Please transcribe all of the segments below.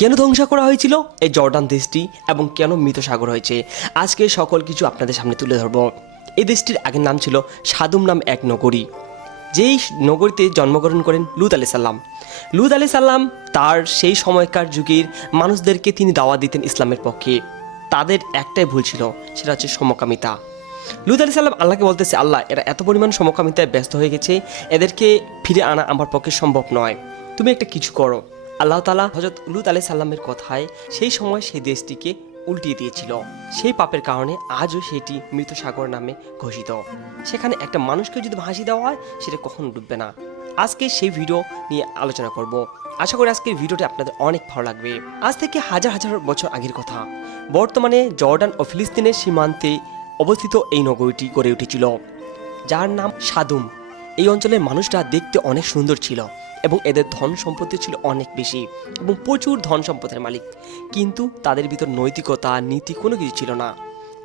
কেন ধ্বংস করা হয়েছিল এই জর্ডান দেশটি এবং কেন মৃত সাগর হয়েছে আজকে সকল কিছু আপনাদের সামনে তুলে ধরব। এই দেশটির আগের নাম ছিল সাদুম নাম এক নগরী, যেই নগরীতে জন্মগ্রহণ করেন লূত আলাইহিস সালাম। লূত আলাইহিস সালাম তার সেই সময়কার যুগের মানুষদেরকে তিনি দাওয়াত দিতেন ইসলামের পক্ষে। তাদের একটাই ভুল ছিল, সেটা হচ্ছে সমকামিতা। লূত আলাইহিস সালাম আল্লাহকে বলতেছে, আল্লাহ এরা এত পরিমাণ সমকামিতায় ব্যস্ত হয়ে গেছে, এদেরকে ফিরে আনা আমার পক্ষে সম্ভব নয়, তুমি একটা কিছু করো। আল্লাহ তাআলা হযরত লূত আলাইহিস সালামের কথায় সেই সময় সেই দেশটিকে উল্টিয়ে দিয়েছিল। সেই পাপের কারণে আজও সেটি মৃত সাগর নামে ঘোষিত। সেখানে একটা মানুষকে যদি ভাসিয়ে দেওয়া হয় সেটা কখনো ডুববে না। আজকে সেই ভিডিও নিয়ে আলোচনা করব। আশা করি আজকের ভিডিওটি আপনাদের অনেক ভালো লাগবে। আজ থেকে হাজার হাজার বছর আগের কথা, বর্তমানে জর্ডান ও ফিলিস্তিনের সীমান্তে অবস্থিত এই নগরীটি গড়ে উঠেছিল, যার নাম সাদুম। এই অঞ্চলের মানুষরা দেখতে অনেক সুন্দর ছিল এবং এদের ধন সম্পত্তি ছিল অনেক বেশি এবং প্রচুর ধন সম্পদের মালিক, কিন্তু তাদের ভিতর নৈতিকতা নীতি কোনো কিছু ছিল না।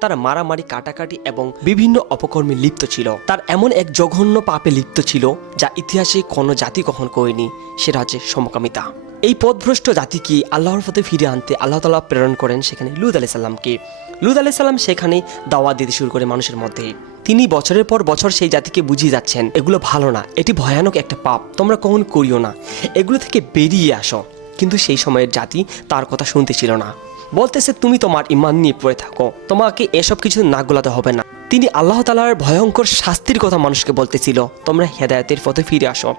তারা মারামারি, কাটাকাটি এবং বিভিন্ন অপকর্মে লিপ্ত ছিল। তার এমন এক জঘন্য পাপে লিপ্ত ছিল যা ইতিহাসে কোনো জাতি কখন করেনি, সেটা হচ্ছে সমকামিতা। এই পথভ্রষ্ট জাতিকে আল্লাহর পথে ফিরে আনতে আল্লাহ তাআলা প্রেরণ করেন সেখানে লূত আলাইহিস সালামকে। লূত আলাইহিস সালাম সেখানে দাওয়াত দিতে শুরু করে মানুষের মধ্যে। তিনি বছরের পর বছর সেই জাতিকে বুঝিয়ে যাচ্ছেন, এগুলো ভালো না, এটি ভয়ানক একটা পাপ, তোমরা কখনো করিও না, এগুলো থেকে বেরিয়ে আসো। কিন্তু সেই সময়ের জাতি তার কথা শুনতে ছিল না, বলতেছে তুমি তোমার ঈমান নিয়ে পড়ে থাকো, তোমাকে এসব কিছু নাক গলাতে হবে না। তিনি আল্লাহ তাআলার ভয়ঙ্কর শাস্তির কথা মানুষকে বলতেছিল, তোমরা হেদায়েতের পথে ফিরে আসো,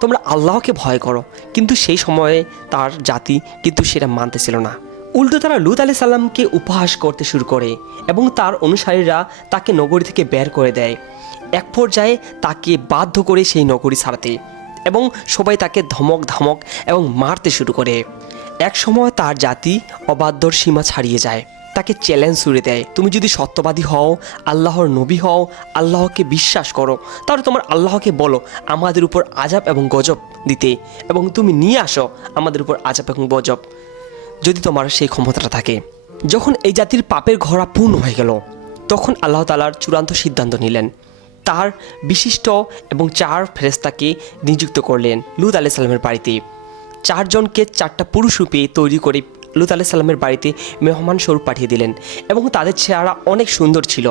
তোমরা আল্লাহকে ভয় করো। কিন্তু সেই সময়ে তার জাতি কিন্তু সেটা মানতেছিল না। উল্টো তারা লূত আলাইহিস সালামকে উপহাস করতে শুরু করে এবং তার অনুসারীরা তাকে নগরী থেকে বের করে দেয়। এক পর্যায়ে তাকে বাধ্য করে সেই নগরী ছাড়তে এবং সবাই তাকে ধমক এবং মারতে শুরু করে। এক সময় তার জাতি অবাধ্যর সীমা ছাড়িয়ে যায়, তাকে চ্যালেঞ্জ ছুড়ে দেয়, তুমি যদি সত্যবাদী হও, আল্লাহর নবী হও, আল্লাহকে বিশ্বাস করো, তাহলে তোমার আল্লাহকে বলো আমাদের উপর আযাব এবং গজব দিতে, এবং তুমি নিয়ে আসো আমাদের উপর আযাব এবং গজব, যদি তোমার সেই ক্ষমতাটা থাকে। যখন এই জাতির পাপের ঘোড়া পূর্ণ হয়ে গেল, তখন আল্লাহ তাআলার চূড়ান্ত সিদ্ধান্ত নিলেন। তার বিশিষ্ট এবং 4 ফেরেশতাকে নিযুক্ত করলেন লূত আলাইহিস সালামের বাড়িতে। 4 জনকে 4টা পুরুষ রূপে তৈরি করে লূত আলাইহিস সালামের বাড়িতে মেহমান স্বরূপ পাঠিয়ে দিলেন এবং তাদের চেহারা অনেক সুন্দর ছিল।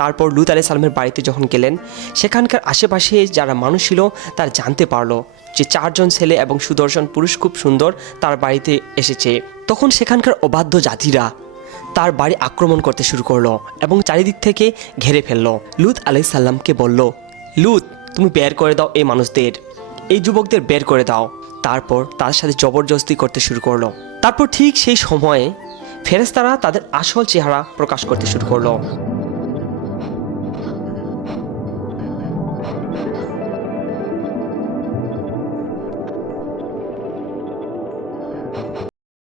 তারপর লূত আলাইহিস সালামের বাড়িতে যখন গেলেন, সেখানকার আশেপাশে যারা মানুষ ছিল তারা জানতে পারলো যে 4 জন ছেলে এবং সুদর্শন পুরুষ খুব সুন্দর তার বাড়িতে এসেছে। তখন সেখানকার অবাধ্য জাতিরা তার বাড়ি আক্রমণ করতে শুরু করলো এবং চারিদিক থেকে ঘেরে ফেললো। লূত আলাইহিস সালামকে বলল, লূত তুমি বের করে দাও এই মানুষদের, এই যুবকদের বের করে দাও। তারপর তার সাথে জবরদস্তি করতে শুরু করলো। তারপর ঠিক সেই সময়ে ফেরেশতারা তাদের আসল চেহারা প্রকাশ করতে শুরু করলো।